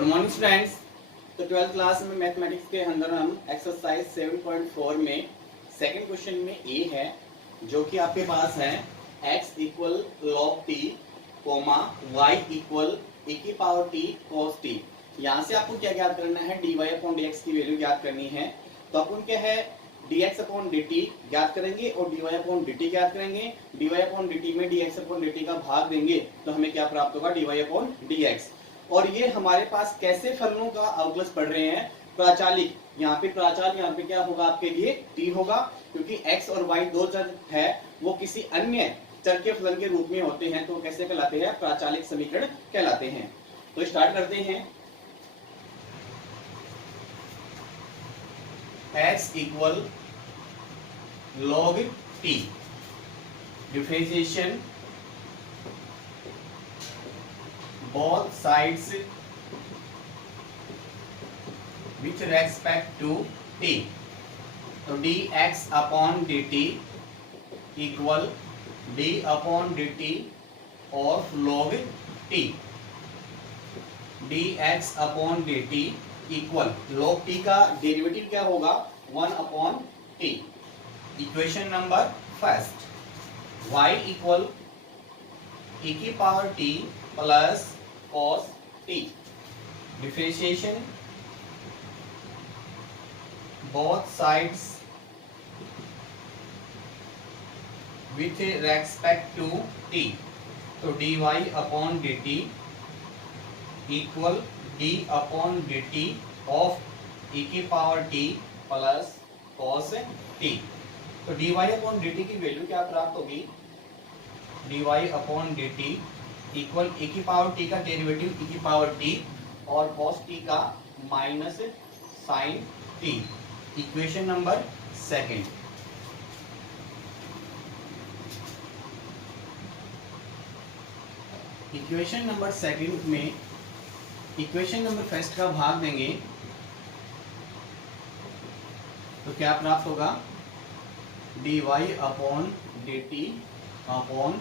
Good morning students. तो 12th class में mathematics के अंदर हम एक्सरसाइज 7.4 में सेकंड क्वेश्चन में ए है, जो कि आपके पास है x equal log t comma y equal e की पावर t cos t। यहाँ से आपको क्या ज्ञात करना है, dy अपॉन dx की वैल्यू ज्ञात करनी है। तो अपन क्या है, dx अपॉन dt ज्ञात करेंगे और dy अपॉन dt ज्ञात करेंगे। dy अपॉन dt में dx अपॉन dt का भाग देंगे तो हमें क्या प्राप्त होगा, dy अपॉन dx। और ये हमारे पास कैसे फलनों का अवकलज पढ़ रहे हैं, प्राचालिक। यहाँ पे प्राचाल, यहाँ पे क्या होगा आपके लिए, t होगा, क्योंकि x और y दो चर है, वो किसी अन्य चर के फलन के रूप में होते हैं, तो कैसे कहलाते हैं, प्राचालिक समीकरण कहलाते हैं। तो स्टार्ट करते हैं। x equal log t, differentiation both sides with respect to t। तो dx upon dt equal d upon dt of log t। dx upon dt equal log t का डेरिवेटिव क्या होगा, 1 upon t। Equation number first, y equal e की power t plus cos t, differentiation both sides with respect to t। तो dy upon dt equal d upon dt of e की power t plus cos t। तो dy upon dt की value क्या प्राप्त होगी, dy upon dt equal e की power t का derivative e की पावर t और cos t का minus sine t। Equation number second. Equation number second में इक्वेशन नंबर फर्स्ट का भाग देंगे तो क्या प्राप्त होगा, dy upon dt upon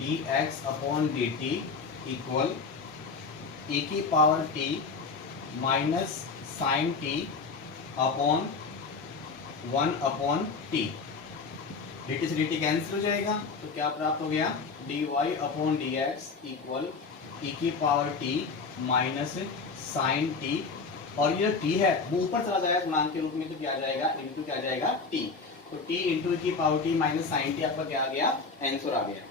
dx upon dt equal e की power t minus sine t upon 1 upon t। dt से dt कैंसिल हो जाएगा तो क्या प्राप्त हो गया, dy upon dx equal e की power t minus sine t। और ये t है वो ऊपर चला जाएगा गुणांक के रूप में, तो क्या आ जाएगा, इनटू क्या आ जाएगा, t। तो t इंटू e की power t minus sine t आपका क्या आ गया, आंसर आ गया।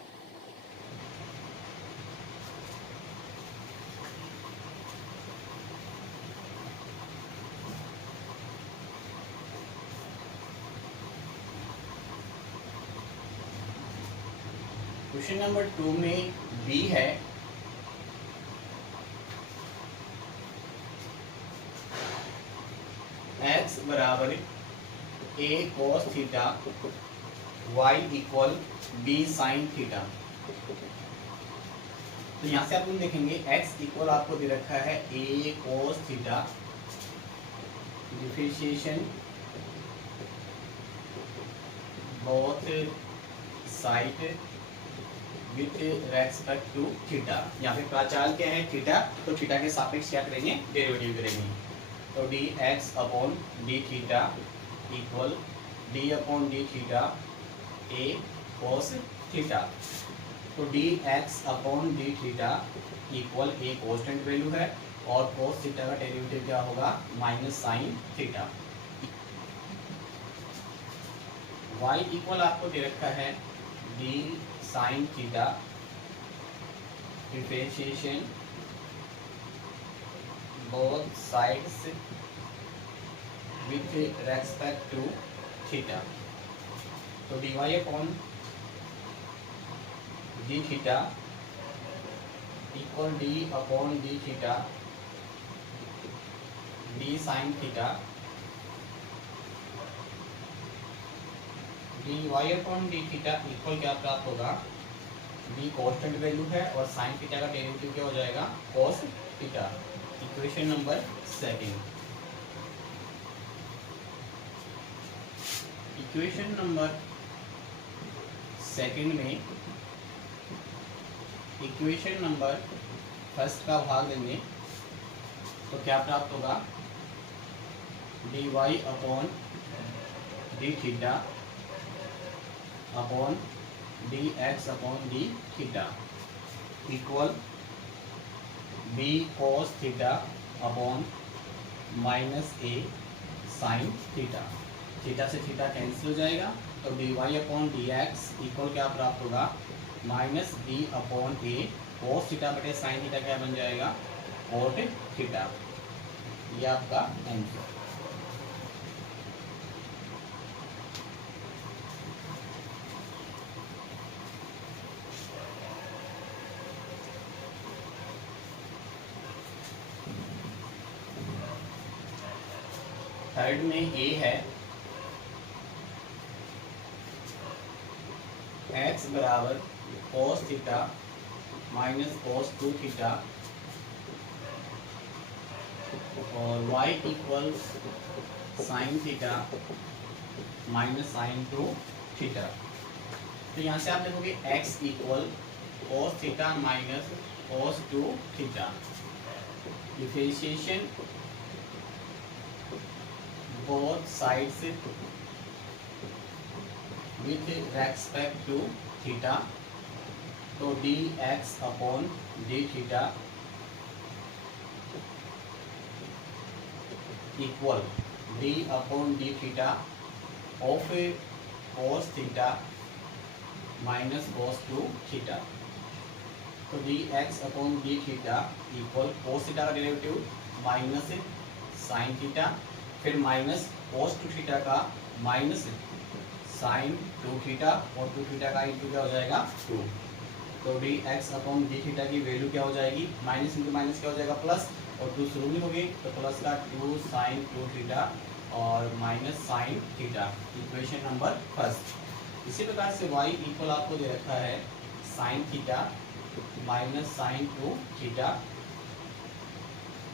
क्वेश्चन नंबर 2 में b है, x बराबर a cos theta y equal b sign theta. तो यहाँ से अपन देखेंगे x इक्वल आपको दे रखा है a cos theta, differentiation both side with respect to theta. यहाँ पे प्राचाल क्या है, थीटा, तो थीटा के सापेक्ष क्या करेंगे, डेरिवेटिव करेंगे। तो dx upon d theta equal d upon d theta a cos theta. तो dx upon d theta equal a constant value है और cos थीटा का डेरिवेटिव क्या होगा, minus sine theta. y equal आपको दे रखा है d sine theta, differentiation both sides with respect to theta. तो dy upon d theta equal d upon d theta d sine theta. dy upon d theta equal क्या प्राप्त होगा, d constant value है और साइन थीटा का derivative क्या हो जाएगा, cos theta. Equation number second. Equation number second में इक्वेशन नंबर फर्स्ट का भाग देंगे तो क्या प्राप्त होगा, D Y upon D theta upon D x upon D theta equal B cos theta upon minus A sine theta. Theta से theta cancel हो जाएगा, तो D Y upon D x equal क्या प्राप्त होगा, minus B upon A cos theta बटे sine theta क्या बन जाएगा, कॉट थीटा। ये आपका आंसर। थर्ड में ए है, x बराबर cos theta minus cos 2 theta और y equal sine theta minus sine 2 theta. तो यहाँ से आप देखोगे x equal cos theta minus cos 2 theta. Differentiation both sides with respect to theta, तो dx upon d theta equal d upon d theta of cos theta minus cos 2 theta। तो dx upon d theta equal cos theta का derivative minus sine theta, फिर minus cos 2 theta का minus sine 2 theta और 2 theta का into क्या हो जाएगा 2। तो d x upon D theta की वैल्यू क्या हो जाएगी, माइनस इंटू माइनस क्या हो जाएगा प्लस, और 2 शुरू में होगी तो प्लस का 2 साइन 2 थीटा और minus sine theta. Equation number first. इसी प्रकार से y इक्वल आपको दे रखा है sine theta minus sine 2 theta.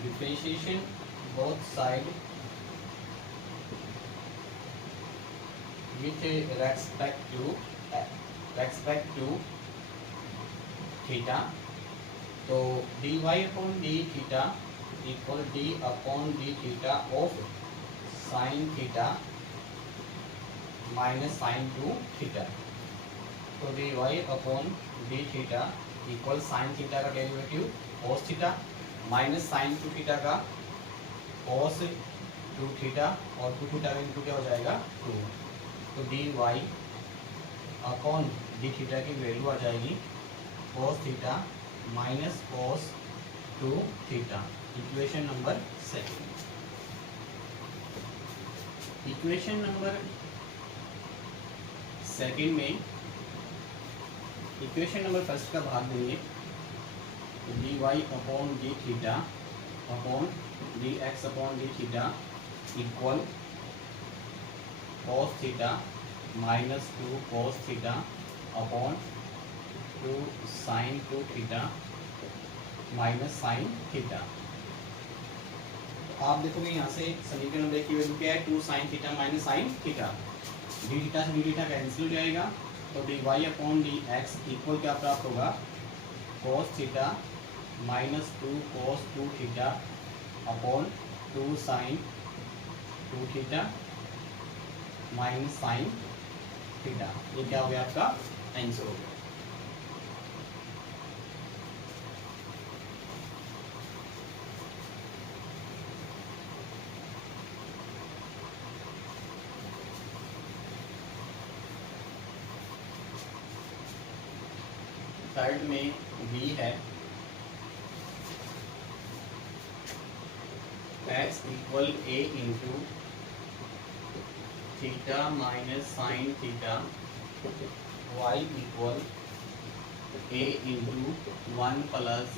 Differentiation both side with respect to theta. तो dy upon D theta equal D upon D theta of sine theta minus sine 2 theta. तो dy upon D theta equal sine theta का derivative cos theta minus sine 2 theta का cos 2 theta और 2 theta का into क्या हो जाएगा 2। तो D Y upon D theta की वैल्यू आ जाएगी cos theta minus cos 2 theta. Equation number second. Equation number second में इक्वेशन नंबर फर्स्ट का भाग देंगे, तो D Y upon D theta upon D x upon D theta equal cos theta minus 2 cos theta upon 2 sine 2 theta minus sine theta. तो आप देखोगे यहाँ से समीकरण नंबर की वैल्यू क्या है, 2 sine theta minus sine theta. D theta से डी थीटा कैंसिल हो जाएगा, तो D Y upon D x equal क्या प्राप्त होगा, cos theta minus 2 cos 2 theta upon 2 sine 2 theta minus sine theta. ये क्या हो गया आपका आंसर हो गया। थर्ड में बी है, x equal a into theta minus sine theta y equal a into 1 plus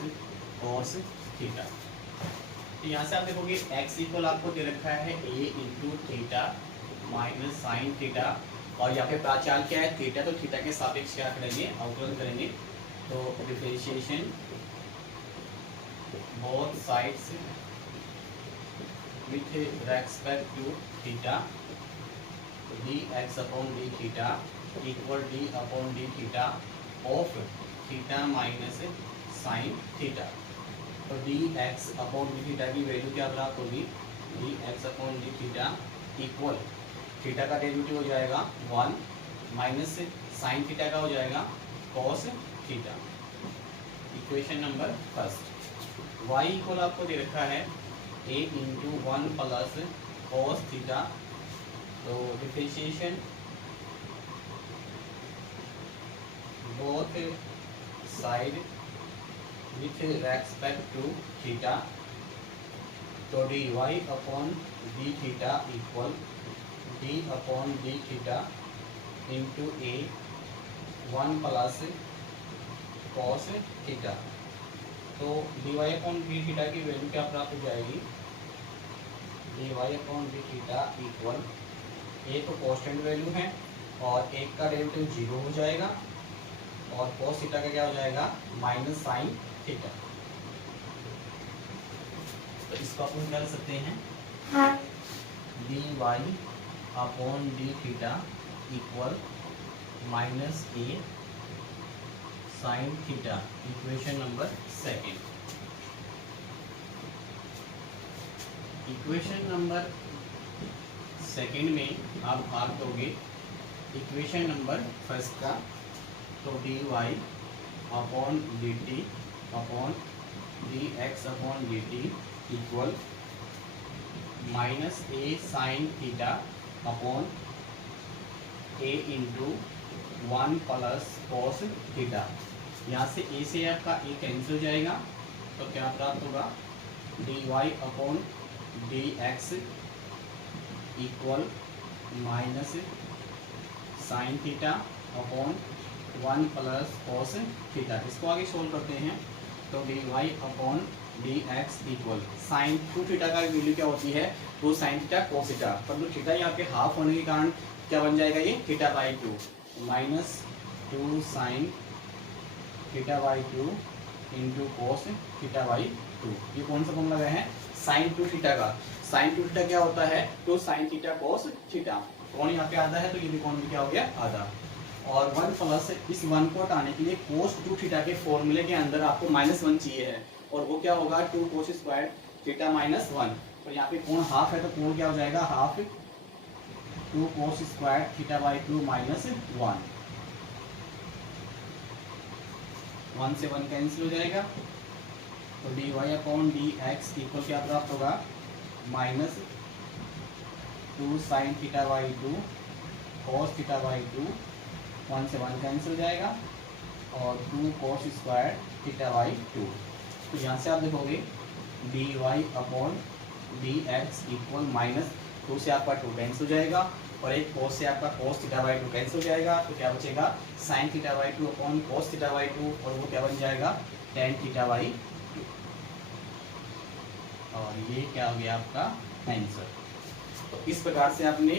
cos theta. तो यहाँ से आप देखोगे x इक्वल आपको दे रखा है a into theta minus sine theta, और यहाँ पे प्राचार क्या है थीटा, तो थीटा के सापेक्ष क्या करेंगे, अवकलन करेंगे। तो differentiation both sides with respect to theta, d x upon D theta equal D upon D theta of theta minus sine theta. तो तो d x upon D theta की वैल्यू क्या प्राप्त होगी, d x upon D theta equal theta का derivative हो जाएगा 1 माइनस साइन थीटा का हो जाएगा cos theta. Equation number first y equal आपको दे रखा है a into 1 plus cos theta, तो differentiation both side with respect to theta, तो D Y upon D theta equal D upon D theta into A 1 plus cos theta. तो D Y upon D theta की value क्या प्राप्त हो जाएगी, D Y upon D theta equal A तो constant value है और एक का डेरिवेटिव 0 हो जाएगा और कॉस थीटा का क्या हो जाएगा माइनस साइन थीटा। तो इसको अपन क्या कर सकते हैं, D Y upon D theta equal minus A sine theta. Equation number second. Equation number second में आप भाग दोगे इक्वेशन नंबर फर्स्ट का, तो D Y upon D T upon D x upon D T equal minus A sine theta upon A into 1 plus cos theta. यहाँ से ए से आपका ए कैंसिल हो जाएगा, तो क्या प्राप्त होगा, D Y upon D x equal minus sine theta upon 1 plus cos theta. इसको आगे सोल्व करते हैं, तो D Y upon D x equal sine 2 theta का वैल्यू क्या होती है, 2 साइन थीटा कॉस थीटा, पर थीटा यहाँ पे हाफ होने के कारण क्या बन जाएगा, ये theta by 2 minus 2 sine theta by 2 into cos theta by 2। ये कौन सा फॉर्मूला लगा है, साइन 2 थीटा का। साइन 2 थीटा क्या होता है, 2 साइन थीटा कॉस थीटा। कौन यहाँ पे आधा है, तो ये भी कौन भी क्या हो गया, आधा। और 1 प्लस इस 1 को हटाने के लिए कोस 2 थीटा के फॉर्मूले के अंदर आपको -1 चाहिए है, और वो क्या होगा 2 कोस स्क्वायर थीटा माइनस 1। और यहाँ पे कोण हाफ है, तो कोण क्या हो जाएगा, half 2 cos square theta by 2 minus 1। 1 से 1 कैंसिल हो जाएगा, तो D Y upon D x equal क्या प्राप्त होगा, minus 2 sine theta by 2 cos theta by 2। 1 से 1 कैंसिल हो जाएगा और 2 कॉस स्क्वायर थीटा बाई 2। तो यहाँ से आप देखोगे d Y upon D x equal minus 2 से आपका 2 कैंसिल हो जाएगा और एक कॉस से आपका कॉस थीटा बाई 2 कैंसिल हो जाएगा, तो क्या बचेगा sign theta by 2 upon cos theta by 2, और वो क्या बन जाएगा टेन थीटा बाई 2। और ये क्या हो गया आपका आंसर। तो इस प्रकार से आपने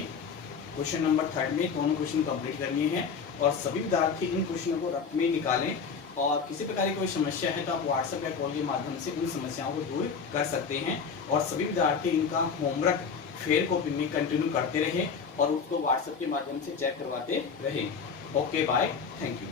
क्वेश्चन नंबर 3 में दोनों क्वेश्चन कंप्लीट करनी है, और सभी विद्यार्थी इन क्वेश्चनों को रफ में निकालें, और किसी प्रकार की कोई समस्या है तो आप व्हाट्सएप या कॉल के माध्यम से उन समस्याओं को दूर कर सकते हैं। और सभी विद्यार्थी इनका होमवर्क फेयर कॉपी में कंटिन्यू करते रहें और उसको व्हाट्सएप के माध्यम से चेक करवाते रहें। Okay bye, thank you.